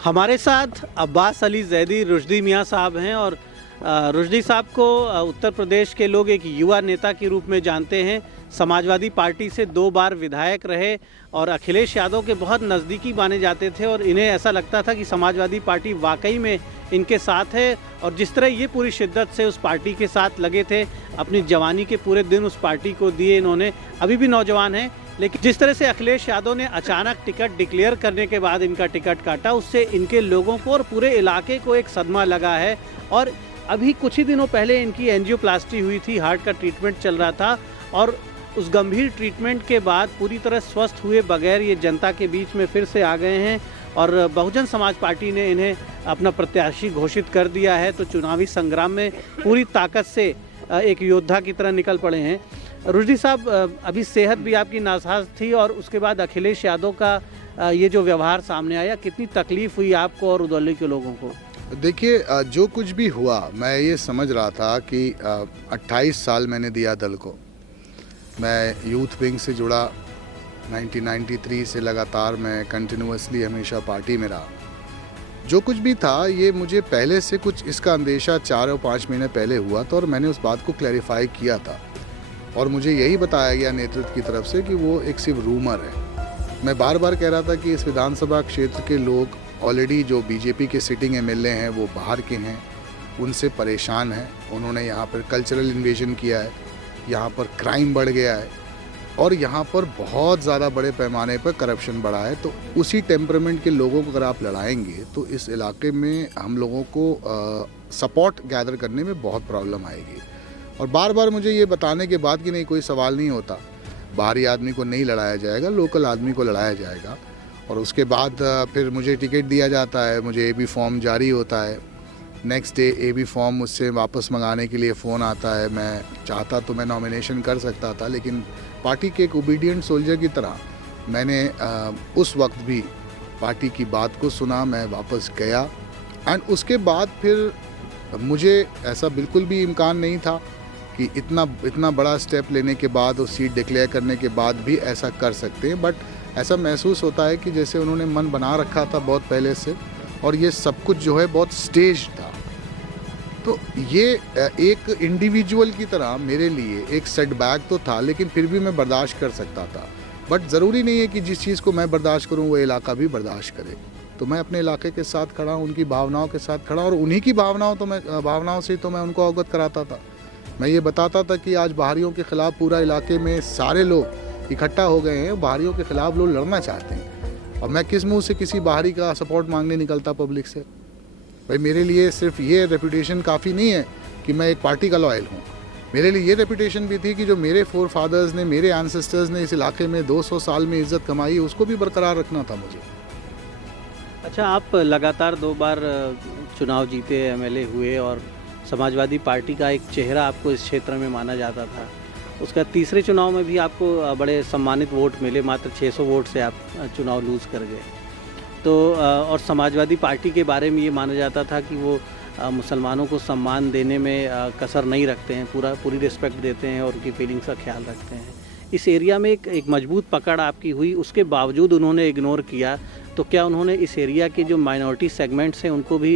हमारे साथ अब्बास अली ज़ैदी रुश्दी मियाँ साहब हैं और रुश्दी साहब को उत्तर प्रदेश के लोग एक युवा नेता के रूप में जानते हैं। समाजवादी पार्टी से 2 बार विधायक रहे और अखिलेश यादव के बहुत नज़दीकी माने जाते थे और इन्हें ऐसा लगता था कि समाजवादी पार्टी वाकई में इनके साथ है। और जिस तरह ये पूरी शिद्दत से उस पार्टी के साथ लगे थे, अपनी जवानी के पूरे दिन उस पार्टी को दिए इन्होंने, अभी भी नौजवान हैं। लेकिन जिस तरह से अखिलेश यादव ने अचानक टिकट डिक्लेयर करने के बाद इनका टिकट काटा, उससे इनके लोगों को और पूरे इलाके को एक सदमा लगा है। और अभी कुछ ही दिनों पहले इनकी एंजियोप्लास्टी हुई थी, हार्ट का ट्रीटमेंट चल रहा था और उस गंभीर ट्रीटमेंट के बाद पूरी तरह स्वस्थ हुए बगैर ये जनता के बीच में फिर से आ गए हैं और बहुजन समाज पार्टी ने इन्हें अपना प्रत्याशी घोषित कर दिया है। तो चुनावी संग्राम में पूरी ताकत से एक योद्धा की तरह निकल पड़े हैं। रुश्दी साहब, अभी सेहत भी आपकी नासाज थी और उसके बाद अखिलेश यादव का ये जो व्यवहार सामने आया, कितनी तकलीफ हुई आपको और उदौली के लोगों को? देखिए, जो कुछ भी हुआ, मैं ये समझ रहा था कि 28 साल मैंने दिया दल को। मैं यूथ विंग से जुड़ा 1993 से, लगातार मैं कंटिन्यूअसली हमेशा पार्टी में रहा। जो कुछ भी था ये मुझे पहले से कुछ इसका अंदेशा 4 और 5 महीने पहले हुआ था और मैंने उस बात को क्लैरिफाई किया था और मुझे यही बताया गया नेतृत्व की तरफ से कि वो एक सिर्फ रूमर है। मैं बार बार कह रहा था कि इस विधानसभा क्षेत्र के लोग ऑलरेडी जो बीजेपी के सिटिंग एमएलए हैं वो बाहर के हैं, उनसे परेशान हैं। उन्होंने यहाँ पर कल्चरल इन्वेजन किया है, यहाँ पर क्राइम बढ़ गया है और यहाँ पर बहुत ज़्यादा बड़े पैमाने पर करप्शन बढ़ा है। तो उसी टेम्परामेंट के लोगों को अगर आप लड़ाएंगे तो इस इलाके में हम लोगों को सपोर्ट गैदर करने में बहुत प्रॉब्लम आएगी। और बार बार मुझे ये बताने के बाद कि नहीं, कोई सवाल नहीं होता, बाहरी आदमी को नहीं लड़ाया जाएगा, लोकल आदमी को लड़ाया जाएगा। और उसके बाद फिर मुझे टिकट दिया जाता है, मुझे एबी फॉर्म जारी होता है। नेक्स्ट डे एबी फॉर्म मुझसे वापस मंगाने के लिए फ़ोन आता है। मैं चाहता तो मैं नॉमिनेशन कर सकता था, लेकिन पार्टी के एक ओबीडियंट सोल्जर की तरह मैंने उस वक्त भी पार्टी की बात को सुना, मैं वापस गया। एंड उसके बाद फिर मुझे ऐसा बिल्कुल भी इम्कान नहीं था कि इतना बड़ा स्टेप लेने के बाद और सीट डिक्लेयर करने के बाद भी ऐसा कर सकते हैं। बट ऐसा महसूस होता है कि जैसे उन्होंने मन बना रखा था बहुत पहले से और ये सब कुछ जो है बहुत स्टेज था। तो ये एक इंडिविजुअल की तरह मेरे लिए एक सेटबैक तो था, लेकिन फिर भी मैं बर्दाश्त कर सकता था। बट ज़रूरी नहीं है कि जिस चीज़ को मैं बर्दाश्त करूं वो इलाका भी बर्दाश्त करे। तो मैं अपने इलाके के साथ खड़ा, उनकी भावनाओं के साथ खड़ा और उन्हीं की भावनाओं से तो मैं उनको अवगत कराता था। मैं ये बताता था कि आज बाहरियों के ख़िलाफ़ पूरा इलाके में सारे लोग इकट्ठा हो गए हैं, बाहरियों के ख़िलाफ़ लोग लड़ना चाहते हैं और मैं किस मुंह से किसी बाहरी का सपोर्ट मांगने निकलता पब्लिक से? भाई, मेरे लिए सिर्फ ये रेपुटेशन काफ़ी नहीं है कि मैं एक पार्टी का लॉयल हूँ। मेरे लिए ये रेपुटेशन भी थी कि जो मेरे फोर फादर्स ने, मेरे एंसेस्टर्स ने इस इलाके में 200 साल में इज़्ज़त कमाई, उसको भी बरकरार रखना था मुझे। अच्छा, आप लगातार 2 बार चुनाव जीते, एमएलए हुए और समाजवादी पार्टी का एक चेहरा आपको इस क्षेत्र में माना जाता था। उसका तीसरे चुनाव में भी आपको बड़े सम्मानित वोट मिले, मात्र 600 वोट से आप चुनाव लूज़ कर गए। तो और समाजवादी पार्टी के बारे में ये माना जाता था कि वो मुसलमानों को सम्मान देने में कसर नहीं रखते हैं, पूरी रिस्पेक्ट देते हैं और उनकी फीलिंग्स का ख्याल रखते हैं। इस एरिया में एक मजबूत पकड़ आपकी हुई, उसके बावजूद उन्होंने इग्नोर किया। तो क्या उन्होंने इस एरिया के जो माइनॉरिटी सेगमेंट्स हैं उनको भी,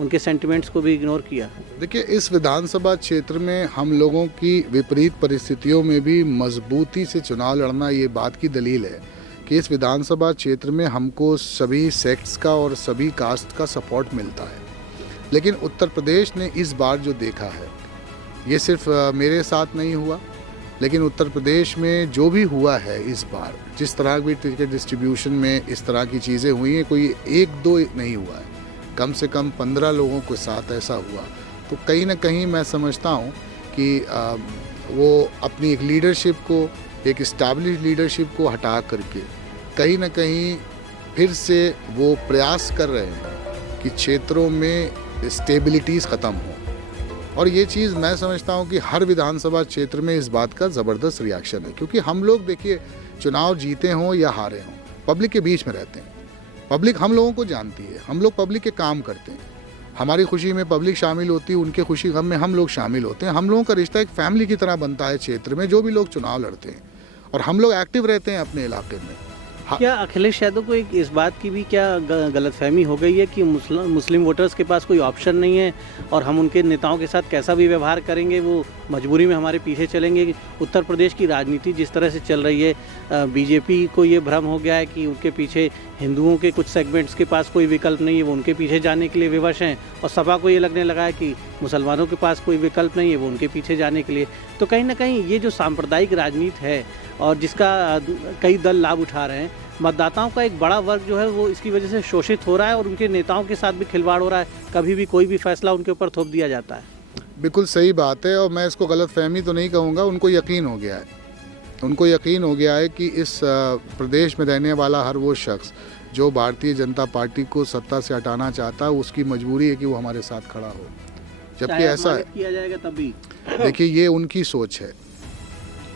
उनके सेंटिमेंट्स को भी इग्नोर किया? देखिए, इस विधानसभा क्षेत्र में हम लोगों की विपरीत परिस्थितियों में भी मजबूती से चुनाव लड़ना ये बात की दलील है कि इस विधानसभा क्षेत्र में हमको सभी सेक्ट्स का और सभी कास्ट का सपोर्ट मिलता है। लेकिन उत्तर प्रदेश ने इस बार जो देखा है, ये सिर्फ मेरे साथ नहीं हुआ, लेकिन उत्तर प्रदेश में जो भी हुआ है इस बार, जिस तरह की टिकट डिस्ट्रीब्यूशन में इस तरह की चीज़ें हुई हैं, कोई 1-2 नहीं हुआ है, कम से कम 15 लोगों के साथ ऐसा हुआ। तो कहीं ना कहीं मैं समझता हूँ कि वो अपनी एक लीडरशिप को, एक इस्टेब्लिश लीडरशिप को हटा करके कहीं ना कहीं फिर से वो प्रयास कर रहे हैं कि क्षेत्रों में स्टेबिलिटीज़ ख़त्म हो। और ये चीज़ मैं समझता हूँ कि हर विधानसभा क्षेत्र में इस बात का ज़बरदस्त रिएक्शन है, क्योंकि हम लोग देखिए, चुनाव जीते हों या हारे हों, पब्लिक के बीच में रहते हैं। पब्लिक हम लोगों को जानती है, हम लोग पब्लिक के काम करते हैं। हमारी खुशी में पब्लिक शामिल होती है, उनके खुशी गम में हम लोग शामिल होते हैं। हम लोगों का रिश्ता एक फैमिली की तरह बनता है क्षेत्र में, जो भी लोग चुनाव लड़ते हैं, और हम लोग एक्टिव रहते हैं अपने इलाके में। हाँ। क्या अखिलेश यादव को एक इस बात की भी क्या गलतफहमी हो गई है कि मुस्लिम वोटर्स के पास कोई ऑप्शन नहीं है और हम उनके नेताओं के साथ कैसा भी व्यवहार करेंगे वो मजबूरी में हमारे पीछे चलेंगे? उत्तर प्रदेश की राजनीति जिस तरह से चल रही है, बीजेपी को ये भ्रम हो गया है कि उनके पीछे हिंदुओं के कुछ सेगमेंट्स के पास कोई विकल्प नहीं है, वो उनके पीछे जाने के लिए विवश हैं, और सपा को ये लगने लगा है कि मुसलमानों के पास कोई विकल्प नहीं है, वो उनके पीछे जाने के लिए। तो कहीं ना कहीं ये जो सांप्रदायिक राजनीति है और जिसका कई दल लाभ उठा रहे हैं, मतदाताओं का एक बड़ा वर्ग जो है वो इसकी वजह से शोषित हो रहा है और उनके नेताओं के साथ भी खिलवाड़ हो रहा है, कभी भी कोई भी फैसला उनके ऊपर थोप दिया जाता है। बिल्कुल सही बात है, और मैं इसको गलतफहमी तो नहीं कहूँगा, उनको यकीन हो गया है। उनको यकीन हो गया है कि इस प्रदेश में रहने वाला हर वो शख्स जो भारतीय जनता पार्टी को सत्ता से हटाना चाहता है, उसकी मजबूरी है कि वो हमारे साथ खड़ा हो। जबकि ऐसा है, किया जाएगा तभी। देखिए ये उनकी सोच है,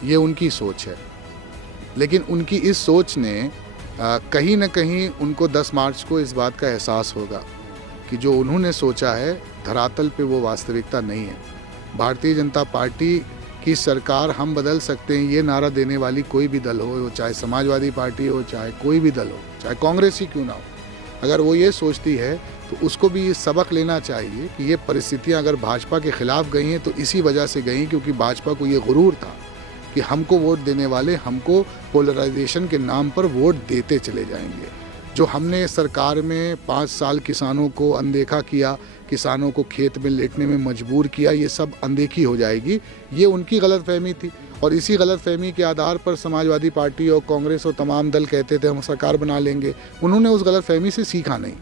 ये उनकी सोच है, लेकिन उनकी इस सोच ने कहीं ना कहीं उनको 10 मार्च को इस बात का एहसास होगा कि जो उन्होंने सोचा है धरातल पे वो वास्तविकता नहीं है। भारतीय जनता पार्टी की सरकार हम बदल सकते हैं, ये नारा देने वाली कोई भी दल हो, चाहे समाजवादी पार्टी हो, चाहे कोई भी दल हो, चाहे कांग्रेस ही क्यों ना हो, अगर वो ये सोचती है तो उसको भी ये सबक लेना चाहिए कि ये परिस्थितियां अगर भाजपा के खिलाफ गई हैं तो इसी वजह से गई क्योंकि भाजपा को ये गुरूर था कि हमको वोट देने वाले हमको पोलराइजेशन के नाम पर वोट देते चले जाएंगे। जो हमने सरकार में 5 साल किसानों को अनदेखा किया, किसानों को खेत में लेटने में मजबूर किया, ये सब अनदेखी हो जाएगी, ये उनकी गलतफहमी थी। और इसी गलतफहमी के आधार पर समाजवादी पार्टी और कांग्रेस और तमाम दल कहते थे हम सरकार बना लेंगे। उन्होंने उस गलतफहमी से सीखा नहीं।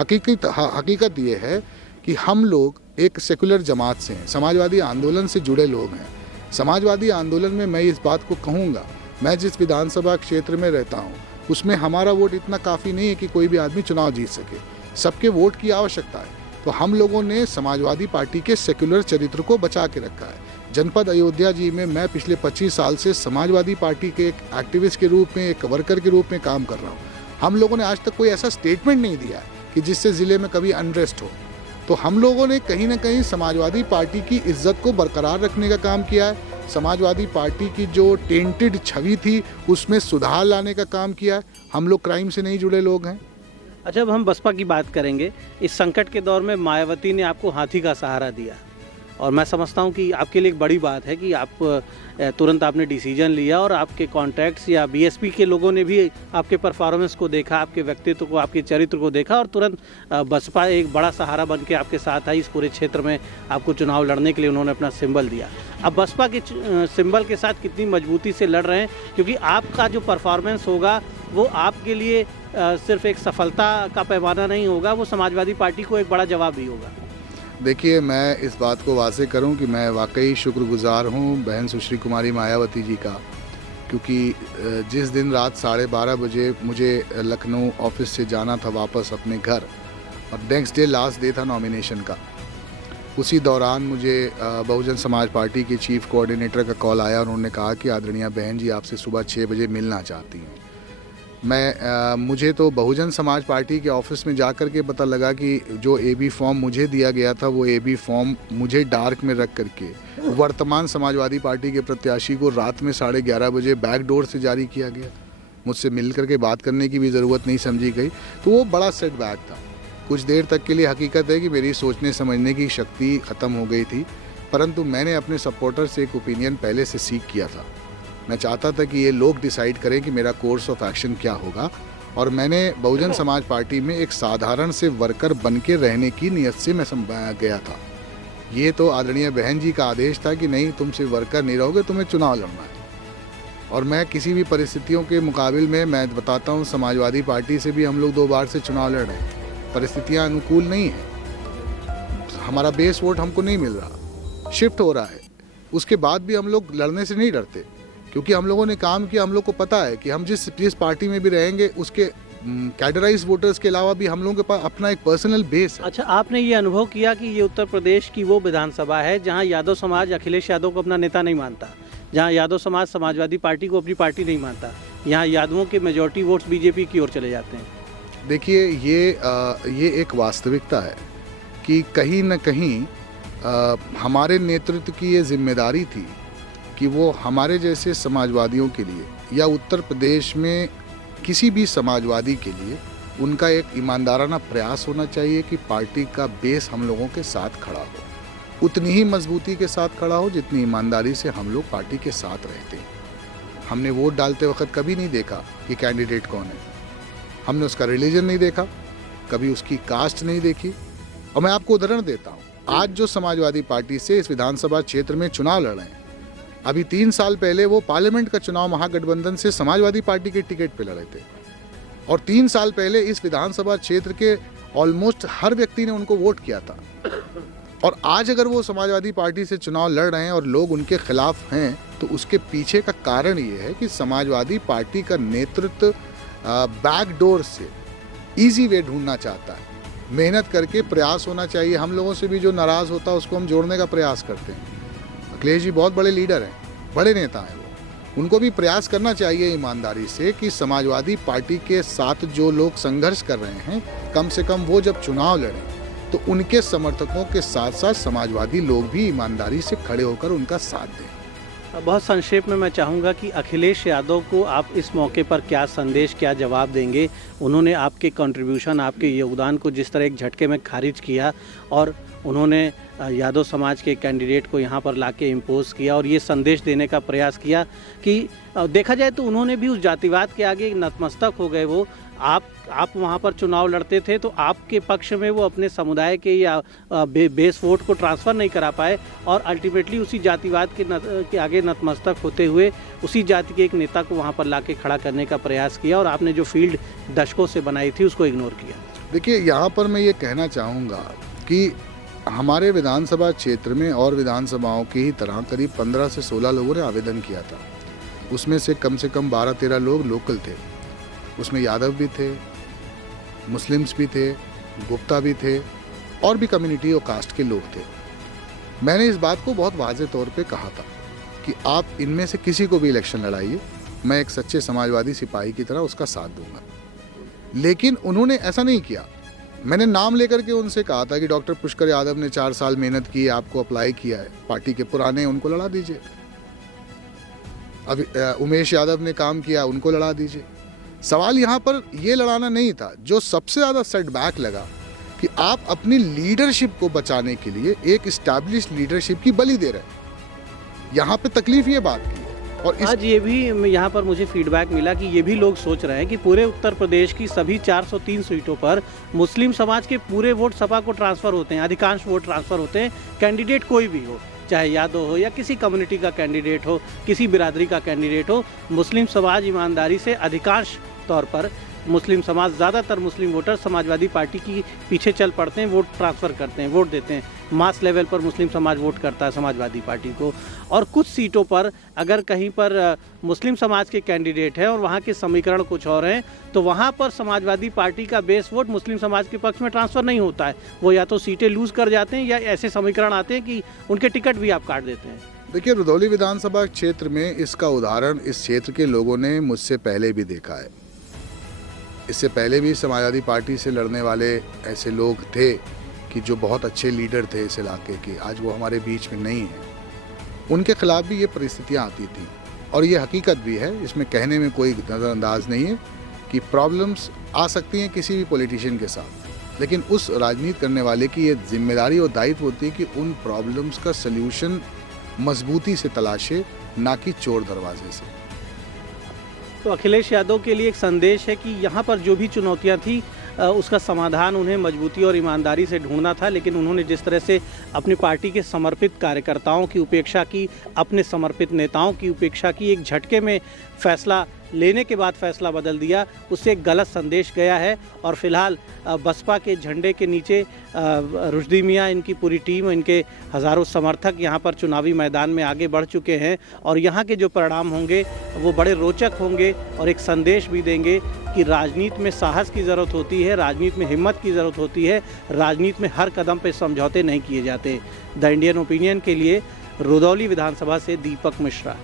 हकीकत ये है कि हम लोग एक सेकुलर जमात से हैं, समाजवादी आंदोलन से जुड़े लोग हैं। समाजवादी आंदोलन में मैं इस बात को कहूँगा, मैं जिस विधानसभा क्षेत्र में रहता हूँ उसमें हमारा वोट इतना काफ़ी नहीं है कि कोई भी आदमी चुनाव जीत सके, सबके वोट की आवश्यकता है। तो हम लोगों ने समाजवादी पार्टी के सेकुलर चरित्र को बचा के रखा है। जनपद अयोध्या जी में मैं पिछले 25 साल से समाजवादी पार्टी के एक एक्टिविस्ट के रूप में, एक वर्कर के रूप में काम कर रहा हूँ। हम लोगों ने आज तक कोई ऐसा स्टेटमेंट नहीं दिया कि जिससे ज़िले में कभी अनरेस्ट हो। तो हम लोगों ने कहीं ना कहीं समाजवादी पार्टी की इज्जत को बरकरार रखने का काम किया है। समाजवादी पार्टी की जो टेंटेड छवि थी उसमें सुधार लाने का काम किया है। हम लोग क्राइम से नहीं जुड़े लोग हैं। अच्छा, अब हम बसपा की बात करेंगे। इस संकट के दौर में मायावती ने आपको हाथी का सहारा दिया और मैं समझता हूँ कि आपके लिए एक बड़ी बात है कि आप तुरंत आपने डिसीजन लिया और आपके कॉन्टैक्ट्स या बीएसपी के लोगों ने भी आपके परफॉर्मेंस को देखा, आपके व्यक्तित्व को, आपके चरित्र को देखा और तुरंत बसपा एक बड़ा सहारा बन के आपके साथ आई। इस पूरे क्षेत्र में आपको चुनाव लड़ने के लिए उन्होंने अपना सिंबल दिया। अब बसपा के सिंबल के साथ कितनी मजबूती से लड़ रहे हैं, क्योंकि आपका जो परफॉर्मेंस होगा वो आपके लिए सिर्फ एक सफलता का पैमाना नहीं होगा, वो समाजवादी पार्टी को एक बड़ा जवाब भी होगा। देखिए, मैं इस बात को वाज़ेह करूं कि मैं वाकई शुक्रगुजार हूं बहन सुश्री कुमारी मायावती जी का, क्योंकि जिस दिन रात 12:30 बजे मुझे लखनऊ ऑफिस से जाना था वापस अपने घर और नेक्स्ट डे लास्ट डे था नॉमिनेशन का, उसी दौरान मुझे बहुजन समाज पार्टी के चीफ कोऑर्डिनेटर का कॉल आया और उन्होंने कहा कि आदरणीय बहन जी आपसे सुबह 6 बजे मिलना चाहती हैं। मुझे तो बहुजन समाज पार्टी के ऑफिस में जाकर के पता लगा कि जो एबी फॉर्म मुझे दिया गया था वो एबी फॉर्म मुझे डार्क में रख करके वर्तमान समाजवादी पार्टी के प्रत्याशी को रात में 11:30 बजे बैक डोर से जारी किया गया। मुझसे मिल करके बात करने की भी ज़रूरत नहीं समझी गई, तो वो बड़ा सेटबैक था। कुछ देर तक के लिए हकीकत है कि मेरी सोचने समझने की शक्ति ख़त्म हो गई थी, परंतु मैंने अपने सपोर्टर से एक ओपिनियन पहले से सीख किया था। मैं चाहता था कि ये लोग डिसाइड करें कि मेरा कोर्स ऑफ एक्शन क्या होगा, और मैंने बहुजन समाज पार्टी में एक साधारण से वर्कर बन के रहने की नीयत से मैं गया था। ये तो आदरणीय बहन जी का आदेश था कि नहीं, तुम सिर्फ वर्कर नहीं रहोगे, तुम्हें चुनाव लड़ना है। और मैं किसी भी परिस्थितियों के मुकाबिल में मैं बताता हूँ, समाजवादी पार्टी से भी हम लोग 2 बार से चुनाव लड़ रहे हैं, परिस्थितियाँ अनुकूल नहीं हैं, हमारा बेस वोट हमको नहीं मिल रहा, शिफ्ट हो रहा है। उसके बाद भी हम लोग लड़ने से नहीं डरते, क्योंकि हम लोगों ने काम किया। हम लोग को पता है कि हम जिस पार्टी में भी रहेंगे उसके कैडराइज वोटर्स के अलावा भी हम लोगों के पास अपना एक पर्सनल बेस है। अच्छा, आपने ये अनुभव किया कि ये उत्तर प्रदेश की वो विधानसभा है जहां यादव समाज अखिलेश यादव को अपना नेता नहीं मानता, जहां यादव समाज समाजवादी पार्टी को अपनी पार्टी नहीं मानता, यहाँ यादवों के मेजॉरिटी वोट्स बीजेपी की ओर चले जाते हैं। देखिए, ये एक वास्तविकता है कि कहीं न कहीं हमारे नेतृत्व की ये जिम्मेदारी थी कि वो हमारे जैसे समाजवादियों के लिए या उत्तर प्रदेश में किसी भी समाजवादी के लिए उनका एक ईमानदाराना प्रयास होना चाहिए कि पार्टी का बेस हम लोगों के साथ खड़ा हो, उतनी ही मजबूती के साथ खड़ा हो जितनी ईमानदारी से हम लोग पार्टी के साथ रहते हैं। हमने वोट डालते वक्त कभी नहीं देखा कि कैंडिडेट कौन है, हमने उसका रिलीजन नहीं देखा, कभी उसकी कास्ट नहीं देखी। और मैं आपको उदाहरण देता हूँ, आज जो समाजवादी पार्टी से इस विधानसभा क्षेत्र में चुनाव लड़ रहे हैं, अभी 3 साल पहले वो पार्लियामेंट का चुनाव महागठबंधन से समाजवादी पार्टी के टिकट पे लड़े थे, और 3 साल पहले इस विधानसभा क्षेत्र के ऑलमोस्ट हर व्यक्ति ने उनको वोट किया था। और आज अगर वो समाजवादी पार्टी से चुनाव लड़ रहे हैं और लोग उनके खिलाफ हैं, तो उसके पीछे का कारण ये है कि समाजवादी पार्टी का नेतृत्व बैकडोर से इजी वे ढूंढना चाहता है। मेहनत करके प्रयास होना चाहिए, हम लोगों से भी जो नाराज़ होता है उसको हम जोड़ने का प्रयास करते हैं। अखिलेश जी बहुत बड़े लीडर हैं, बड़े नेता हैं, उनको भी प्रयास करना चाहिए ईमानदारी से कि समाजवादी पार्टी के साथ जो लोग संघर्ष कर रहे हैं, कम से कम वो जब चुनाव लड़ें तो उनके समर्थकों के साथ साथ समाजवादी लोग भी ईमानदारी से खड़े होकर उनका साथ दें। बहुत संक्षेप में मैं चाहूँगा कि अखिलेश यादव को आप इस मौके पर क्या संदेश, क्या जवाब देंगे? उन्होंने आपके कंट्रीब्यूशन, आपके योगदान को जिस तरह एक झटके में खारिज किया, और उन्होंने यादव समाज के कैंडिडेट को यहाँ पर लाके इम्पोज किया और ये संदेश देने का प्रयास किया कि देखा जाए तो उन्होंने भी उस जातिवाद के आगे नतमस्तक हो गए। वो आप वहाँ पर चुनाव लड़ते थे तो आपके पक्ष में वो अपने समुदाय के या बेस वोट को ट्रांसफ़र नहीं करा पाए, और अल्टीमेटली उसी जातिवाद के आगे नतमस्तक होते हुए उसी जाति के एक नेता को वहाँ पर लाके खड़ा करने का प्रयास किया, और आपने जो फील्ड दशकों से बनाई थी उसको इग्नोर किया। देखिए, यहाँ पर मैं ये कहना चाहूँगा कि हमारे विधानसभा क्षेत्र में और विधानसभाओं की ही तरह करीब 15 से 16 लोगों ने आवेदन किया था। उसमें से कम 12-13 लोग लोकल थे, उसमें यादव भी थे, मुस्लिम्स भी थे, गुप्ता भी थे, और भी कम्युनिटी और कास्ट के लोग थे। मैंने इस बात को बहुत वाज़ेह तौर पे कहा था कि आप इनमें से किसी को भी इलेक्शन लड़ाइए, मैं एक सच्चे समाजवादी सिपाही की तरह उसका साथ दूंगा। लेकिन उन्होंने ऐसा नहीं किया। मैंने नाम लेकर के उनसे कहा था कि डॉक्टर पुष्कर यादव ने 4 साल मेहनत की, आपको अप्लाई किया है, पार्टी के पुराने, उनको लड़ा दीजिए। अभी उमेश यादव ने काम किया, उनको लड़ा दीजिए। सवाल यहाँ पर ये लड़ाना नहीं था। जो सबसे ज़्यादा सेटबैक लगा कि आप अपनी लीडरशिप को बचाने के लिए एक इस्टेब्लिश लीडरशिप की बलि दे रहे हैं। यहाँ पे तकलीफ ये बात की। और आज ये भी यहाँ पर मुझे फीडबैक मिला कि ये भी लोग सोच रहे हैं कि पूरे उत्तर प्रदेश की सभी 403 सीटों पर मुस्लिम समाज के पूरे वोट सपा को ट्रांसफ़र होते हैं, अधिकांश वोट ट्रांसफ़र होते हैं। कैंडिडेट कोई भी हो, चाहे यादव हो या किसी कम्युनिटी का कैंडिडेट हो, किसी बिरादरी का कैंडिडेट हो, मुस्लिम समाज ईमानदारी से अधिकांश तौर पर मुस्लिम समाज, ज़्यादातर मुस्लिम वोटर समाजवादी पार्टी की पीछे चल पड़ते हैं, वोट ट्रांसफ़र करते हैं, वोट देते हैं। मास लेवल पर मुस्लिम समाज वोट करता है समाजवादी पार्टी को। और कुछ सीटों पर अगर कहीं पर मुस्लिम समाज के कैंडिडेट हैं और वहाँ के समीकरण कुछ और हैं, तो वहाँ पर समाजवादी पार्टी का बेस वोट मुस्लिम समाज के पक्ष में ट्रांसफ़र नहीं होता है। वो या तो सीटें लूज़ कर जाते हैं या ऐसे समीकरण आते हैं कि उनके टिकट भी आप काट देते हैं। देखिए, रुधौली विधानसभा क्षेत्र में इसका उदाहरण इस क्षेत्र के लोगों ने मुझसे पहले भी देखा है। इससे पहले भी समाजवादी पार्टी से लड़ने वाले ऐसे लोग थे कि जो बहुत अच्छे लीडर थे इस इलाके के, आज वो हमारे बीच में नहीं हैं। उनके खिलाफ भी ये परिस्थितियाँ आती थी, और ये हकीकत भी है, इसमें कहने में कोई नज़रअंदाज नहीं है कि प्रॉब्लम्स आ सकती हैं किसी भी पॉलिटिशियन के साथ, लेकिन उस राजनीति करने वाले की ये जिम्मेदारी और दायित्व होती है कि उन प्रॉब्लम्स का सल्यूशन मजबूती से तलाशे, ना कि चोर दरवाजे से। तो अखिलेश यादव के लिए एक संदेश है कि यहाँ पर जो भी चुनौतियाँ थी उसका समाधान उन्हें मजबूती और ईमानदारी से ढूंढना था, लेकिन उन्होंने जिस तरह से अपनी पार्टी के समर्पित कार्यकर्ताओं की उपेक्षा की, अपने समर्पित नेताओं की उपेक्षा की, एक झटके में फैसला लेने के बाद फैसला बदल दिया, उससे एक गलत संदेश गया है। और फिलहाल बसपा के झंडे के नीचे रुश्दी मियाँ, इनकी पूरी टीम, इनके हज़ारों समर्थक यहाँ पर चुनावी मैदान में आगे बढ़ चुके हैं, और यहाँ के जो परिणाम होंगे वो बड़े रोचक होंगे और एक संदेश भी देंगे कि राजनीति में साहस की ज़रूरत होती है, राजनीति में हिम्मत की ज़रूरत होती है, राजनीति में हर कदम पे समझौते नहीं किए जाते। द इंडियन ओपिनियन के लिए रुधौली विधानसभा से दीपक मिश्रा।